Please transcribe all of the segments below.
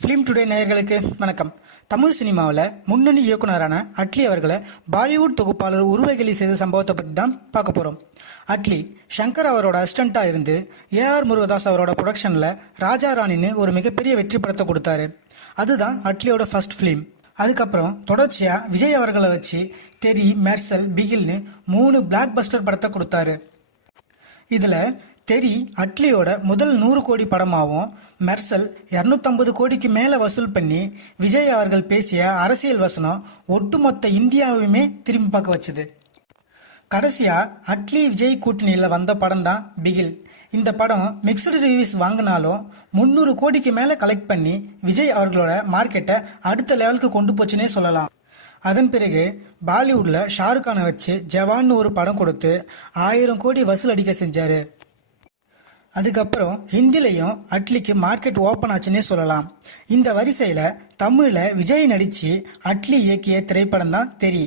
Film today நேயர்களுக்கு வணக்கம். தமிழ் சினிமாவில் முன்னணி இயக்குனரான அட்லி அவர்களை பாலிவுட் தொகுப்பாளர் உருவகலி செய்த சம்பவத்தை பற்றி தான் பார்க்க போகிறோம் அட்லி சங்கர் அவரோட அசிஸ்டண்ட்டாக இருந்து ஏஆர் முருகதாஸ் அவரோட ப்ரொடக்ஷனில் ராஜா ராணின்னு ஒரு மிகப்பெரிய வெற்றி படத்தை கொடுத்தாரு. அதுதான் அட்லியோட ஃபர்ஸ்ட் ஃபிலிம் அதுக்கப்புறம் தொடர்ச்சியாக விஜய் அவர்களை வச்சு தெரி மெர்சல் பிகில்னு மூணு பிளாக் பஸ்டர் படத்தை கொடுத்தாரு. இதில் தெரி அட்லியோட முதல் நூறு கோடி படமாகவும் மெர்சல் 250 கோடிக்கு மேலே வசூல் பண்ணி விஜய் அவர்கள் பேசிய அரசியல் வசனம் ஒட்டுமொத்த இந்தியாவையுமே திரும்பி பார்க்க வச்சது. கடைசியாக அட்லி விஜய் கூட்டணியில் வந்த படம் தான் பிகில். இந்த படம் மிக்சடு ரிவ்யூஸ் வாங்கினாலும் முந்நூறு கோடிக்கு மேலே கலெக்ட் பண்ணி விஜய் அவர்களோட மார்க்கெட்டை அடுத்த லெவலுக்கு கொண்டு போச்சுன்னே சொல்லலாம். அதன் பிறகு பாலிவுட்ல ஷாருக்கானை வச்சு ஜவான்னு ஒரு படம் கொடுத்து ஆயிரம் கோடி வசூல் அடிக்க செஞ்சாரு. அதுக்கப்புறம் ஹிந்திலையும் அட்லிக்கு மார்க்கெட் ஓப்பன் ஆச்சுன்னே சொல்லலாம். இந்த வரிசையில தமிழ்ல விஜய் நடிச்சு அட்லி இயக்கிய திரைப்படம் தான் தெரி.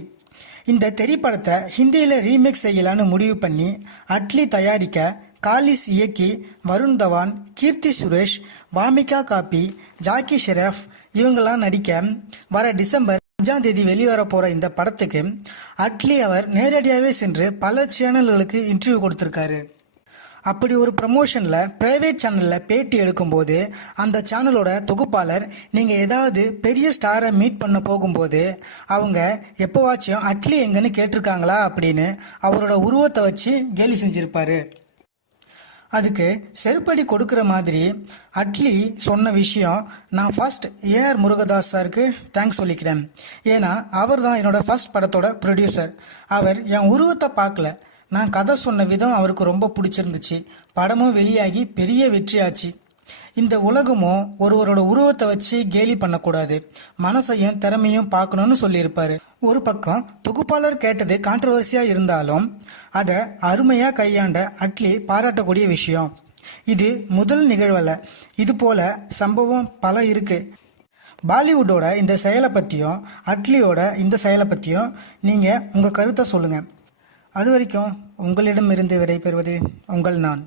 இந்த திரைப்படத்தை ஹிந்தியில ரீமேக் செய்யலான்னு முடிவு பண்ணி அட்லி தயாரிக்க காலிஸ் இயக்கி வருண் தவான் கீர்த்தி சுரேஷ் வாமிகா காப்பி ஜாக்கி ஷெரஃப் இவங்கெல்லாம் நடிக்க வர டிசம்பர் அஞ்சாம் தேதி வெளிவர போற இந்த படத்துக்கு அட்லி அவர் நேரடியாகவே சென்று பல சேனல்களுக்கு இன்டர்வியூ கொடுத்திருக்காரு. அப்படி ஒரு ப்ரமோஷனில் ப்ரைவேட் சேனலில் பேட்டி எடுக்கும்போது அந்த சேனலோட தொகுப்பாளர் நீங்கள் ஏதாவது பெரிய ஸ்டாரை மீட் பண்ண போகும்போது அவங்க எப்போவாச்சும் அட்லி எங்கன்னு கேட்டிருக்காங்களா அப்படின்னு அவரோட உருவத்தை வச்சு கேலி செஞ்சிருப்பாரு. அதுக்கு செருப்படி கொடுக்குற மாதிரி அட்லி சொன்ன விஷயம் நான் ஃபர்ஸ்ட் ஏஆர் முருகதாஸ் சாருக்கு தேங்க்ஸ் சொல்லிக்கிறேன். ஏன்னா அவர் தான் என்னோட ஃபர்ஸ்ட் படத்தோட ப்ரொடியூசர் அவர் என் உருவத்தை பார்க்கல. நான் கதை சொன்ன விதம் அவருக்கு ரொம்ப பிடிச்சிருந்துச்சு. படமும் வெளியாகி பெரிய வெற்றியாச்சு. இந்த உலகமும் ஒருவரோட உருவத்தை வச்சு கேலி பண்ணக்கூடாது. மனசையும் திறமையும் பார்க்கணும்னு சொல்லியிருப்பாரு. ஒரு பக்கம் தொகுப்பாளர் கேட்டது கான்ட்ரவர்சியா இருந்தாலும் அதை அருமையா கையாண்ட அட்லி பாராட்டக்கூடிய விஷயம். இது முதல் நிகழ்வல்ல. இது போல சம்பவம் பல இருக்கு. பாலிவுட்டோட இந்த செயலை பற்றியும் அட்லியோட இந்த செயலை பற்றியும் நீங்கள் உங்கள் கருத்தை சொல்லுங்கள் அது வரைக்கும் உங்களிடமிருந்து விடைபெறுவது உங்கள் நான்.